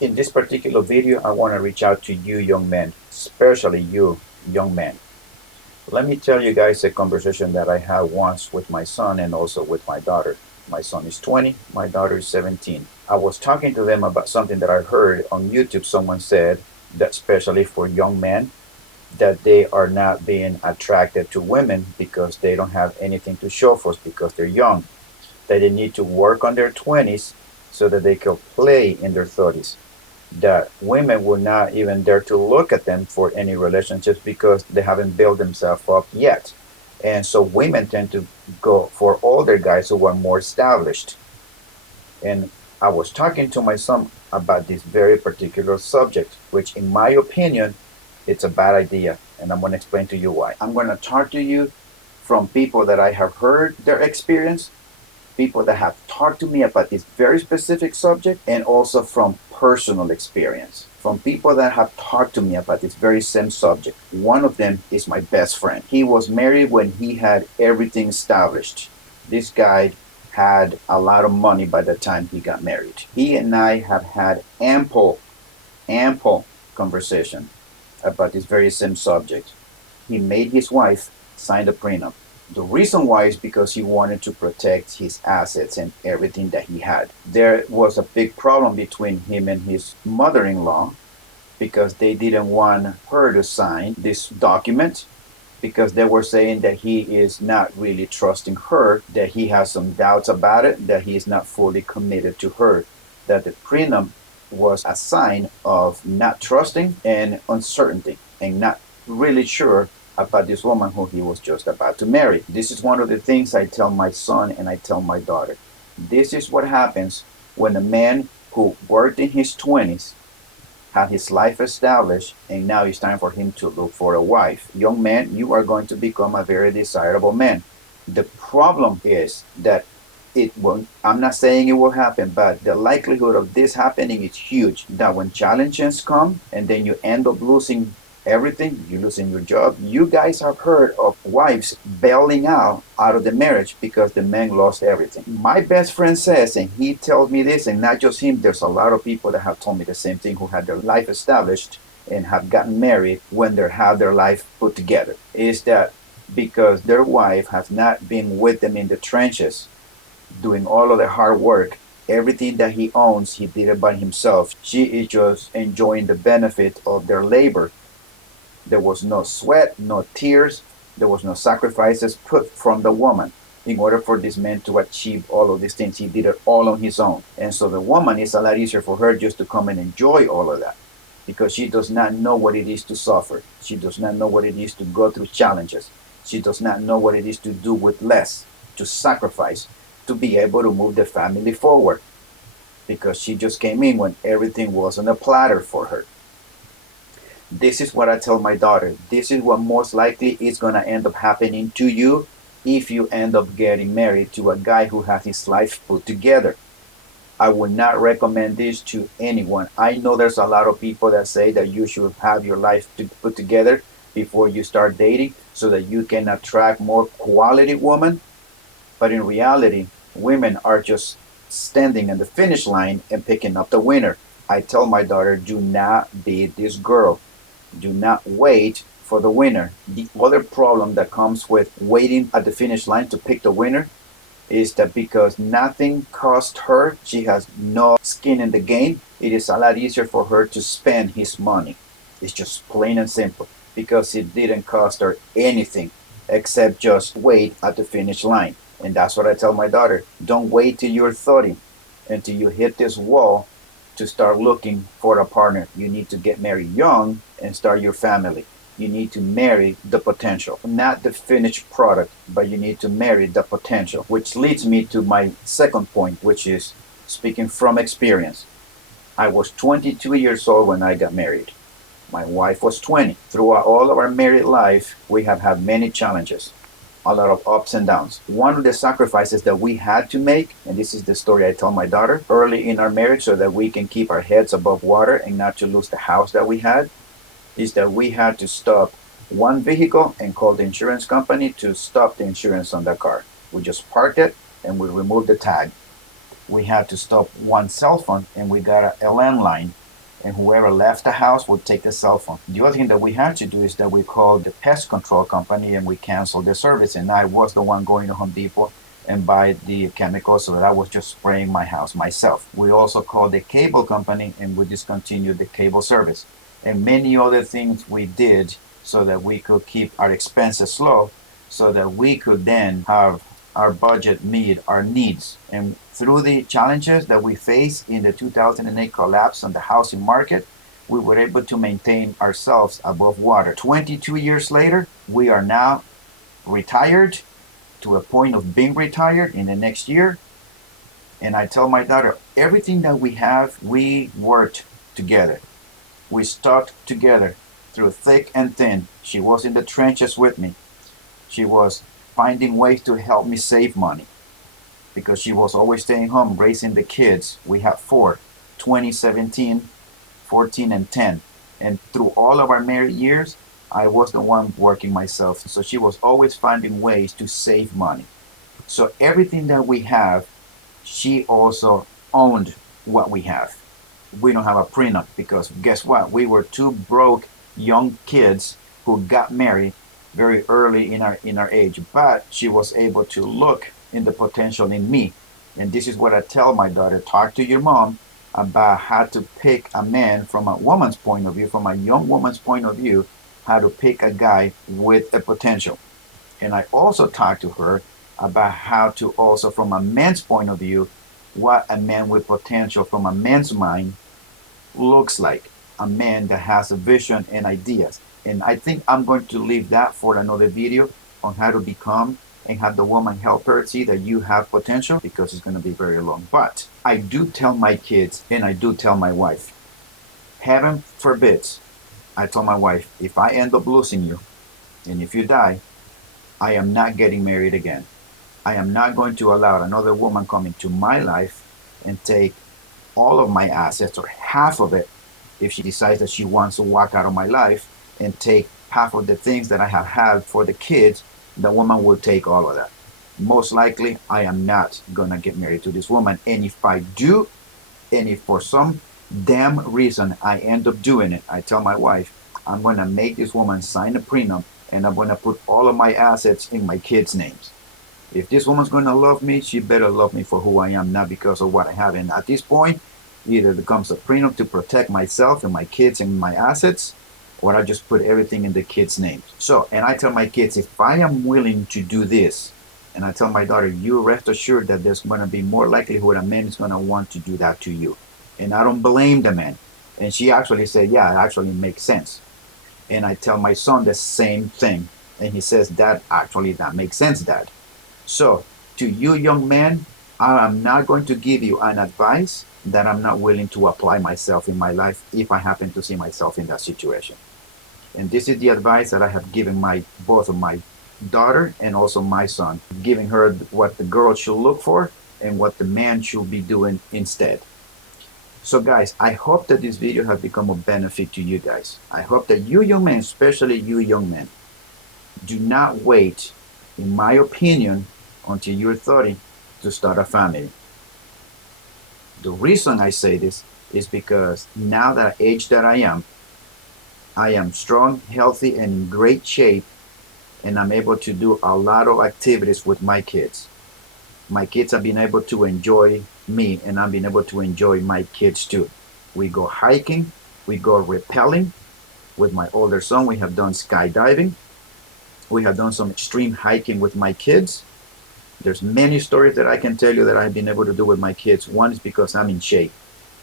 In this particular video, I want to reach out to you young men, especially you young men. Let me tell you guys a conversation that I had once with my son and also with my daughter. My son is 20, my daughter is 17. I was talking to them about something that I heard on YouTube. Someone said that, especially for young men, that they are not being attracted to women because they don't have anything to show for us because they're young, that they need to work on their 20s so that they can play in their 30s, that women will not even dare to look at them for any relationships because they haven't built themselves up yet. And so women tend to go for older guys who are more established. And I was talking to my son about this very particular subject, which, in my opinion, it's a bad idea. And I'm going to explain to you why. I'm going to talk to you from people that I have heard their experience, people that have talked to me about this very specific subject, and also from personal experience, from people that have talked to me about this very same subject. One of them is my best friend. He was married when he had everything established. This guy had a lot of money by the time he got married. He and I have had ample conversation about this very same subject. He made his wife sign a prenup. The reason why is because he wanted to protect his assets and everything that he had. There was a big problem between him and his mother-in-law because they didn't want her to sign this document because they were saying that he is not really trusting her, that he has some doubts about it, that he is not fully committed to her, that the prenup was a sign of not trusting and uncertainty and not really sure about this woman who he was just about to marry. This is one of the things I tell my son and I tell my daughter. This is what happens when a man who worked in his 20s had his life established and now it's time for him to look for a wife. Young man, you are going to become a very desirable man. The problem is that it won't, I'm not saying it will happen, but the likelihood of this happening is huge. That when challenges come and then you end up losing everything, you losing your job. You guys have heard of wives bailing out of the marriage because the man lost everything. My best friend says, and he tells me this, and not just him, there's a lot of people that have told me the same thing who had their life established and have gotten married when they have their life put together, is that because their wife has not been with them in the trenches doing all of the hard work, everything that he owns, he did it by himself. She is just enjoying the benefit of their labor. There was no sweat, no tears, there was no sacrifices put from the woman in order for this man to achieve all of these things. He did it all on his own. And so the woman, is a lot easier for her just to come and enjoy all of that because she does not know what it is to suffer. She does not know what it is to go through challenges. She does not know what it is to do with less, to sacrifice, to be able to move the family forward because she just came in when everything was on a platter for her. This is what I tell my daughter. This is what most likely is going to end up happening to you if you end up getting married to a guy who has his life put together. I would not recommend this to anyone. I know there's a lot of people that say that you should have your life put together before you start dating so that you can attract more quality women. But in reality, women are just standing in the finish line and picking up the winner. I tell my daughter, do not be this girl. Do not wait for the winner. The other problem that comes with waiting at the finish line to pick the winner is that because nothing cost her, she has no skin in the game, it is a lot easier for her to spend his money. It's just plain and simple because it didn't cost her anything except just wait at the finish line. And that's what I tell my daughter. Don't wait till you're 30 until you hit this wall to start looking for a partner. You need to get married young and start your family. You need to marry the potential, not the finished product, but you need to marry the potential, which leads me to my second point, which is speaking from experience. I was 22 years old when I got married. My wife was 20. Throughout all of our married life, we have had many challenges, a lot of ups and downs. One of the sacrifices that we had to make, and this is the story I tell my daughter, early in our marriage so that we can keep our heads above water and not to lose the house that we had, is that we had to stop one vehicle and call the insurance company to stop the insurance on the car. We just parked it and we removed the tag. We had to stop one cell phone and we got a landline and whoever left the house would take the cell phone. The other thing that we had to do is that we called the pest control company and we canceled the service. And I was the one going to Home Depot and buy the chemicals, so that I was just spraying my house myself. We also called the cable company and we discontinued the cable service. And many other things we did so that we could keep our expenses low, so that we could then have our budget meet our needs. And through the challenges that we faced in the 2008 collapse on the housing market, we were able to maintain ourselves above water. 22 years later, we are now retired, to a point of being retired in the next year. And I tell my daughter, everything that we have, we worked together. We stuck together through thick and thin. She was in the trenches with me. She was finding ways to help me save money because she was always staying home raising the kids. We have 4, 20, 17, 14, and 10. And through all of our married years, I was the one working myself. So she was always finding ways to save money. So everything that we have, she also owned what we have. We don't have a prenup because guess what? We were two broke young kids who got married very early in our age, but she was able to look in the potential in me. And this is what I tell my daughter: talk to your mom about how to pick a man from a woman's point of view, from a young woman's point of view, how to pick a guy with a potential. And I also talk to her about how to also, from a man's point of view, what a man with potential from a man's mind looks like. A man that has a vision and ideas. And I think I'm going to leave that for another video on how to become and have the woman help her see that you have potential, because it's going to be very long. But I do tell my kids and I do tell my wife, heaven forbids, I told my wife, if I end up losing you and if you die, I am not getting married again. I am not going to allow another woman come into my life and take all of my assets or half of it if she decides that she wants to walk out of my life and take half of the things that I have had for the kids. The woman will take all of that. Most likely, I am not going to get married to this woman. And if I do, and if for some damn reason I end up doing it, I tell my wife, I'm going to make this woman sign a prenup and I'm going to put all of my assets in my kids' names. If this woman's going to love me, she better love me for who I am, not because of what I have. And at this point, either it becomes a prenup to protect myself and my kids and my assets, or I just put everything in the kids' names. So, and I tell my kids, if I am willing to do this, and I tell my daughter, you rest assured that there's going to be more likelihood a man is going to want to do that to you. And I don't blame the man. And she actually said, yeah, it actually makes sense. And I tell my son the same thing. And he says, Dad, actually, that makes sense, Dad. So, to you young men, I am not going to give you an advice that I'm not willing to apply myself in my life if I happen to see myself in that situation. And this is the advice that I have given both of my daughter and also my son, giving her what the girl should look for and what the man should be doing instead. So guys, I hope that this video has become of benefit to you guys. I hope that you young men, especially you young men, do not wait, in my opinion, until you're 30 to start a family. The reason I say this is because now that age that I am strong, healthy, and in great shape, and I'm able to do a lot of activities with my kids. My kids have been able to enjoy me, and I've been able to enjoy my kids too. We go hiking, we go rappelling. With my older son, we have done skydiving. We have done some extreme hiking with my kids. There's many stories that I can tell you that I've been able to do with my kids. One is because I'm in shape.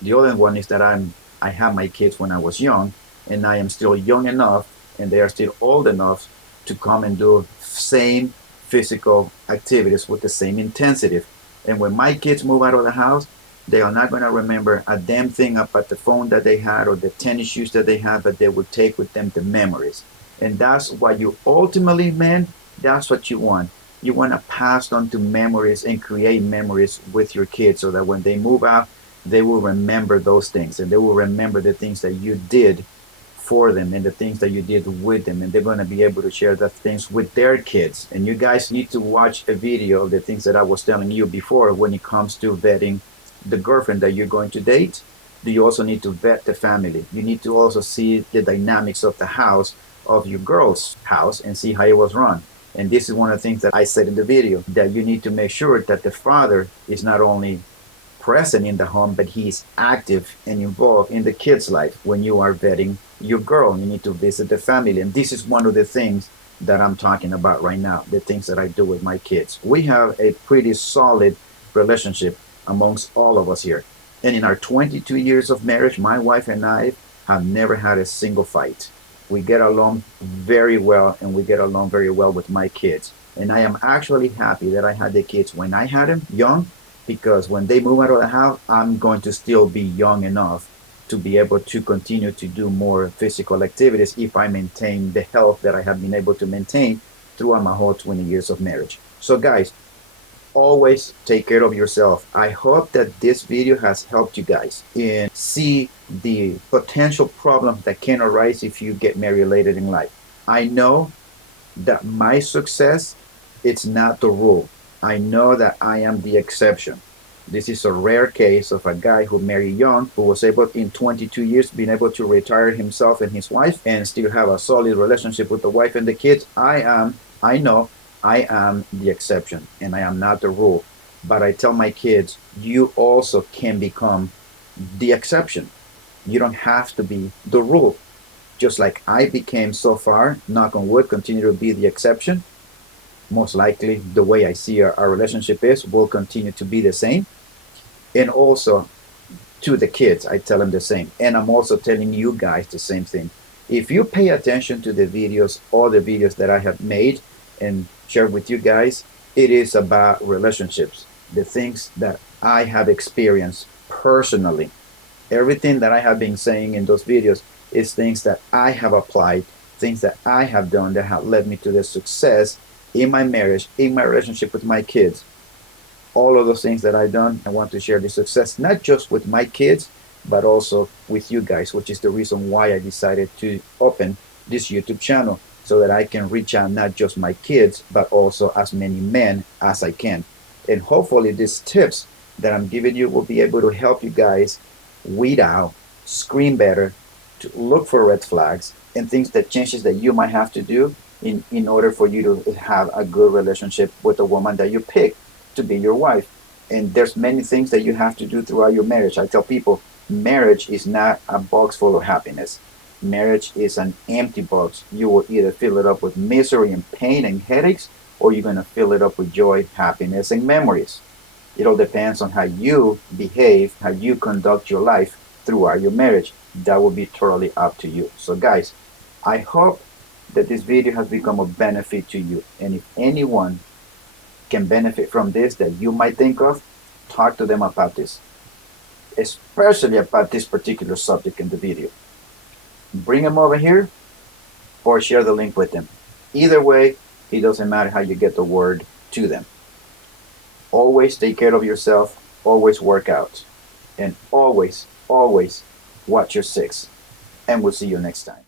The other one is that I had my kids when I was young, and I am still young enough, and they are still old enough to come and do same physical activities with the same intensity. And when my kids move out of the house, they are not going to remember a damn thing about the phone that they had or the tennis shoes that they had, but they will take with them the memories. And that's what you ultimately, man, that's what you want. You want to pass on to memories and create memories with your kids so that when they move out, they will remember those things, and they will remember the things that you did for them and the things that you did with them, and they're going to be able to share the things with their kids. And you guys need to watch a video of the things that I was telling you before when it comes to vetting the girlfriend that you're going to date. do you also need to vet the family. You need to also see the dynamics of the house, of your girl's house, and see how it was run. And this is one of the things that I said in the video, that you need to make sure that the father is not only present in the home, but he's active and involved in the kid's life. When you are vetting your girl, you need to visit the family. And this is one of the things that I'm talking about right now, the things that I do with my kids. We have a pretty solid relationship amongst all of us here. And in our 22 years of marriage, my wife and I have never had a single fight. We get along very well, and we get along very well with my kids. And I am actually happy that I had the kids when I had them young, because when they move out of the house, I'm going to still be young enough to be able to continue to do more physical activities if I maintain the health that I have been able to maintain throughout my whole 20 years of marriage. So guys, always take care of yourself. I hope that this video has helped you guys and see the potential problems that can arise if you get married later in life. I know that my success, it's not the rule. I know that I am the exception. This is a rare case of a guy who married young, who was able in 22 years being able to retire himself and his wife and still have a solid relationship with the wife and the kids. I know I am the exception and I am not the rule. But I tell my kids, you also can become the exception. You don't have to be the rule. Just like I became so far, knock on wood, continue to be the exception. Most likely the way I see our relationship is will continue to be the same. And also to the kids, I tell them the same. And I'm also telling you guys the same thing. If you pay attention to the videos, all the videos that I have made and shared with you guys, it is about relationships, the things that I have experienced personally. Everything that I have been saying in those videos is things that I have applied, things that I have done that have led me to the success in my marriage, in my relationship with my kids. All of those things that I've done, I want to share the success, not just with my kids, but also with you guys, which is the reason why I decided to open this YouTube channel, so that I can reach out not just my kids, but also as many men as I can. And hopefully these tips that I'm giving you will be able to help you guys weed out, screen better, to look for red flags and things, that changes that you might have to do in order for you to have a good relationship with the woman that you pick to be your wife. And there's many things that you have to do throughout your marriage. I tell people, marriage is not a box full of happiness. Marriage is an empty box. You will either fill it up with misery and pain and headaches, or you're going to fill it up with joy, happiness, and memories. It all depends on how you behave, how you conduct your life throughout your marriage. That will be totally up to you. So guys, I hope that this video has become a benefit to you. And if anyone can benefit from this that you might think of, talk to them about this, especially about this particular subject in the video. Bring them over here or share the link with them. Either way, it doesn't matter how you get the word to them. Always take care of yourself, always work out, and always, always watch your six. And we'll see you next time.